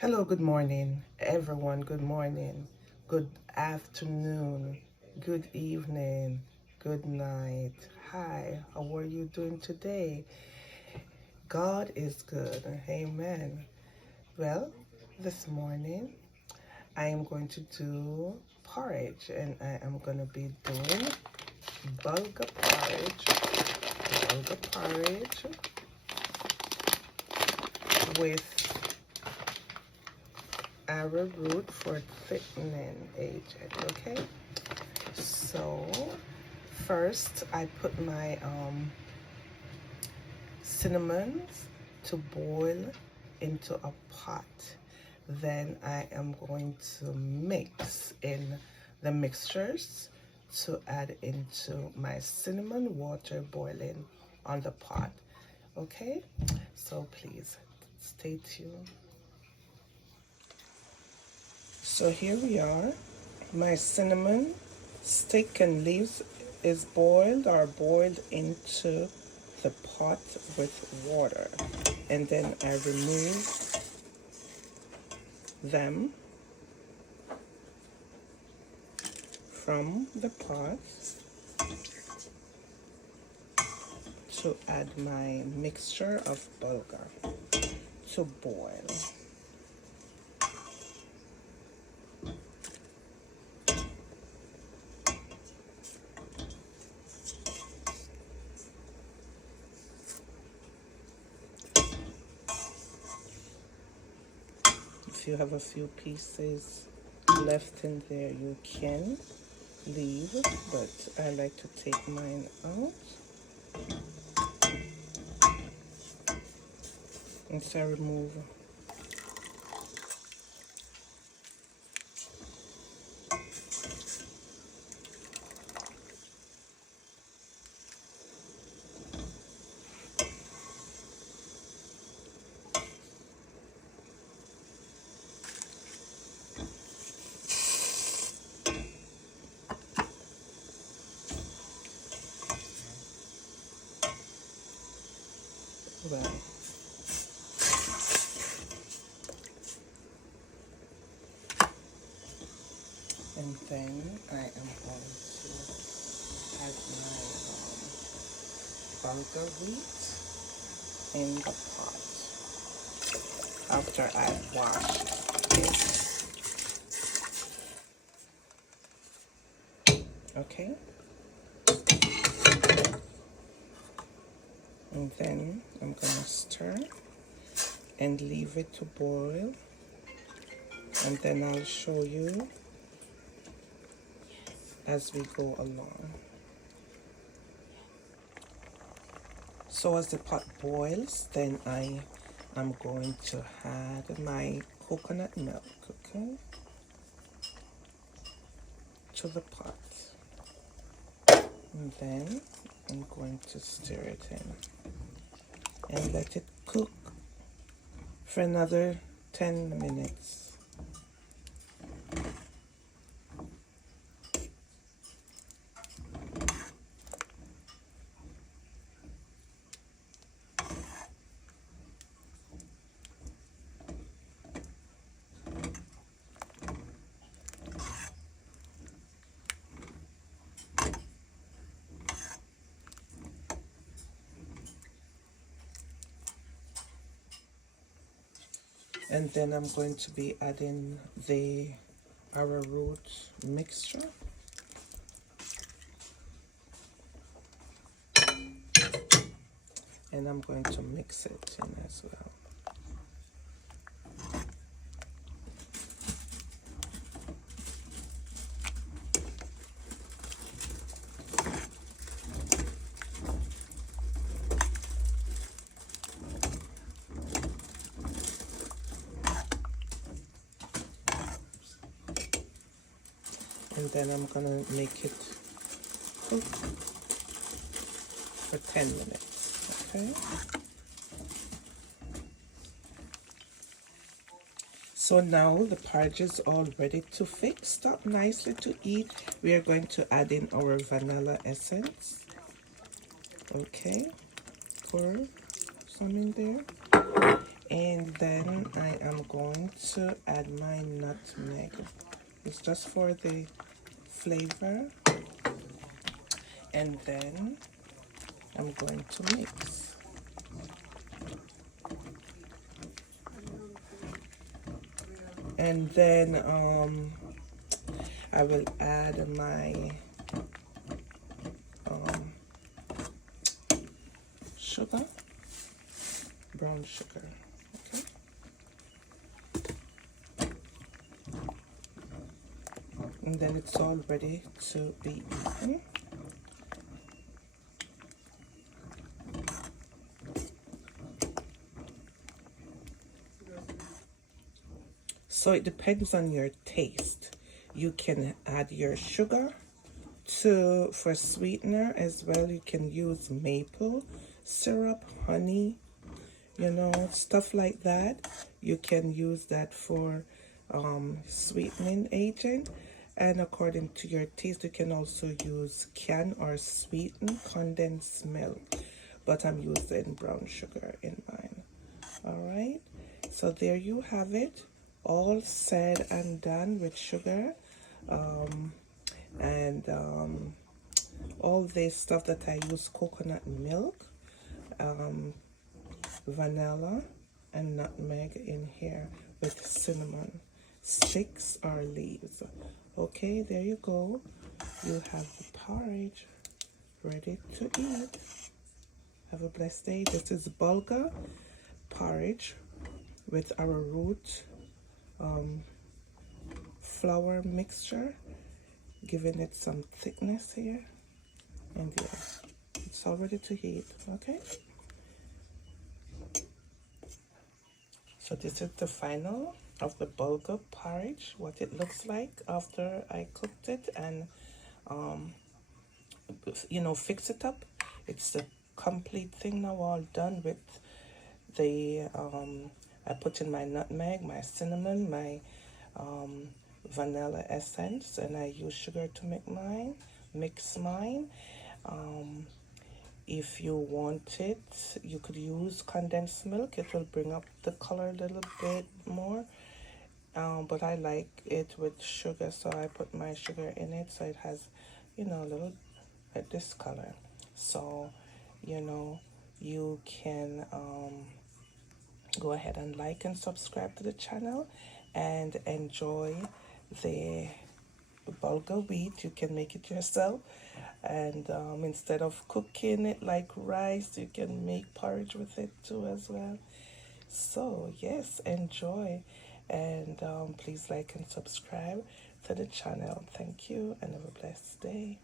Hello, good morning, everyone. Good morning, good afternoon, good evening, good night. Hi, how are you doing today? God is good. Amen. Well, this morning I am going to do porridge and I am going to be doing bulgur porridge with arrowroot for thickening agent. Okay, so first I put my cinnamons to boil into a pot. Then I am going to mix in the mixtures to add into my cinnamon water boiling on the pot. Okay, so please stay tuned. So here we are. My cinnamon stick and leaves is boiled or boiled into the pot with water, and then I remove them from the pot to add my mixture of bulgur to boil. If you have a few pieces left in there, you can leave, but I like to take mine out. And so I remove well. And then I am going to add my bulgur wheat in the pot after I wash it. Okay? And then I'm gonna stir and leave it to boil, and then I'll show you as we go along. So as the pot boils, then I am going to add my coconut milk, okay, to the pot. And then I'm going to stir it in and let it cook for another 10 minutes. And then I'm going to be adding the arrowroot mixture. And I'm going to mix it in as well. And then I'm gonna make it cook for 10 minutes, okay? So now the porridge is all ready to fix up nicely to eat. We are going to add in our vanilla essence. Okay, pour some in there. And then I am going to add my nutmeg. It's just for the flavor. And then I'm going to mix. And then I will add my sugar, brown sugar. Okay. And then it's all ready to be eaten. So it depends on your taste. You can add your sugar for sweetener as well. You can use maple syrup, honey, you know, stuff like that. You can use that for sweetening agent. And according to your taste, you can also use canned or sweetened condensed milk. But I'm using brown sugar in mine. All right. So there you have it. All said and done with sugar. And all this stuff that I use: coconut milk, vanilla, and nutmeg in here with cinnamon sticks or leaves. Okay, there you go. You have the porridge ready to eat. Have a blessed day. This is Bulga Porridge with arrowroot flour mixture, giving it some thickness here. And yeah, it's all ready to heat. Okay, so this is the final of the bulgur porridge, what it looks like after I cooked it and you know, fix it up. It's the complete thing now, all done with the I put in my nutmeg, my cinnamon, my vanilla essence, and I use sugar to make mine, mix mine. If you want it, you could use condensed milk. It will bring up the color a little bit more. But I like it with sugar, so I put my sugar in it, so it has, you know, a little like this color. So, you know, you can go ahead and like and subscribe to the channel and enjoy the bulgur wheat. You can make it yourself, and instead of cooking it like rice, you can make porridge with it too as well. So yes, enjoy, and please like and subscribe to the channel. Thank you and have a blessed day.